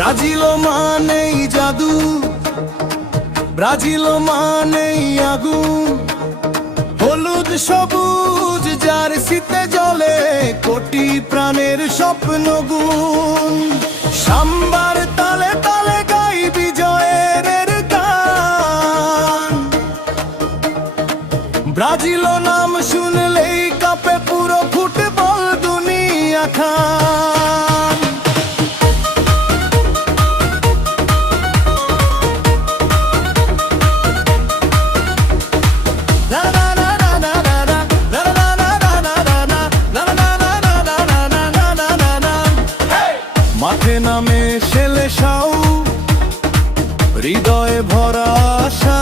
Brazil মানেই জাদু, Brazil মানেই আগুন, হলুদ সবুজ জার্সিতে জ্বলে কোটি প্রাণের স্বপ্ন গুণ। সাম্বার তালে তালে গাই বিজয়ের গান, ব্রাজিল নাম শুনলেই কাঁপে পুরো ফুটবল দুনিয়া খান। মাঠে নামে সেলেসাও, হৃদয়ে ভরা আশা,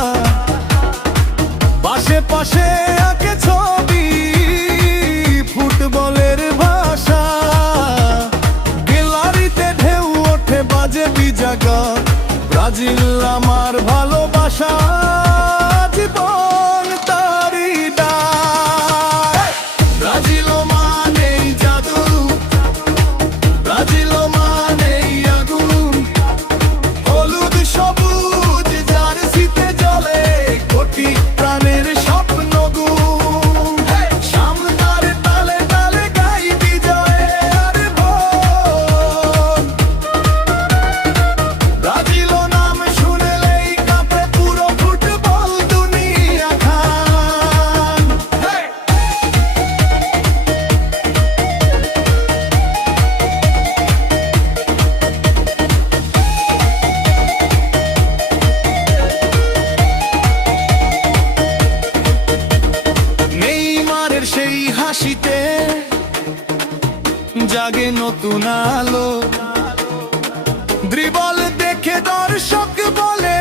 পাশে পাশে আঁকে ছবি ফুটবলের ভাষা। গ্যালারিতে ঢেউ ওঠে বাজে বিজাগা, ব্রাজিল আমার ভালোবাসা, জীবন তারি ডাক। ব্রাজিল মানেই জাদু, ব্রাজিল মানেই আগুন, হলুদ সবুজ জার্সিতে জ্বলে কোটি প্রাণের স্বপ্ন গুণ। সামনার তালে তালে গাই বিজয়ের গান, ব্রাজিল নাম শুনলেই কাঁপে পুরো ফুটবল দুনিয়া খান। নেইমারের সেই হাসিতে জাগে নতুন আলো, ড্রিবল দেখে দর্শক বলে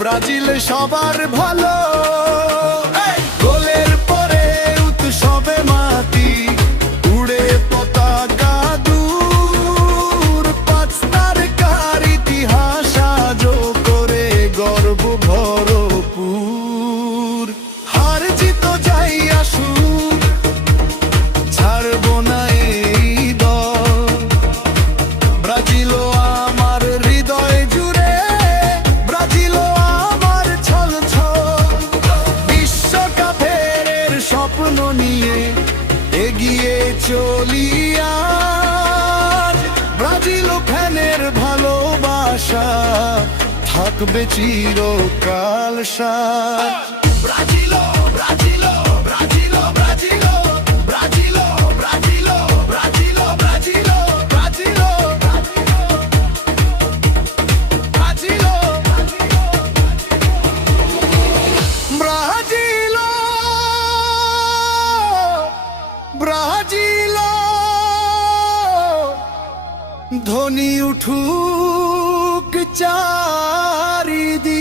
ব্রাজিল সবার ভালো। গোলের পরে উৎসবে মাটি উড়ে পতাকা দূর, পাঁচ তারকার ইতিহাস আজও করে গর্ব ভরপুর। হার জিত যাই আসুক, ছাড়বো না এই দল, ব্রাজিল আমার হৃদয় জুড়ে, ব্রাজিল আমার ছল ছল। বিশ্বকাপের স্বপ্ন নিয়ে এগিয়ে চলি আজ, ব্রাজিল ফ্যানের ভালোবাসা থাকবে চিরকাল সাথ। Brazil Brazil Brazil Brazil Brazil Brazil Brazil Brazil Brazil Brazil Brazil Brazil. ধ্বনি উঠুক চারিদিক,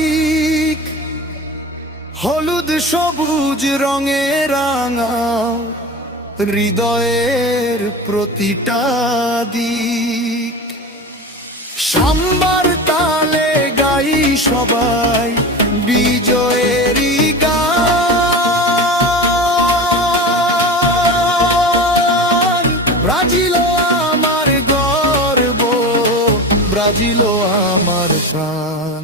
হলুদ সবুজ রঙে রাঙাও হৃদয়ের প্রতিটা দিক। সাম্বার তালে গাই সবাই বিজয়েরই গান। ব্রাজিল আমার গর্ব, ব্রাজিল আমার প্রাণ।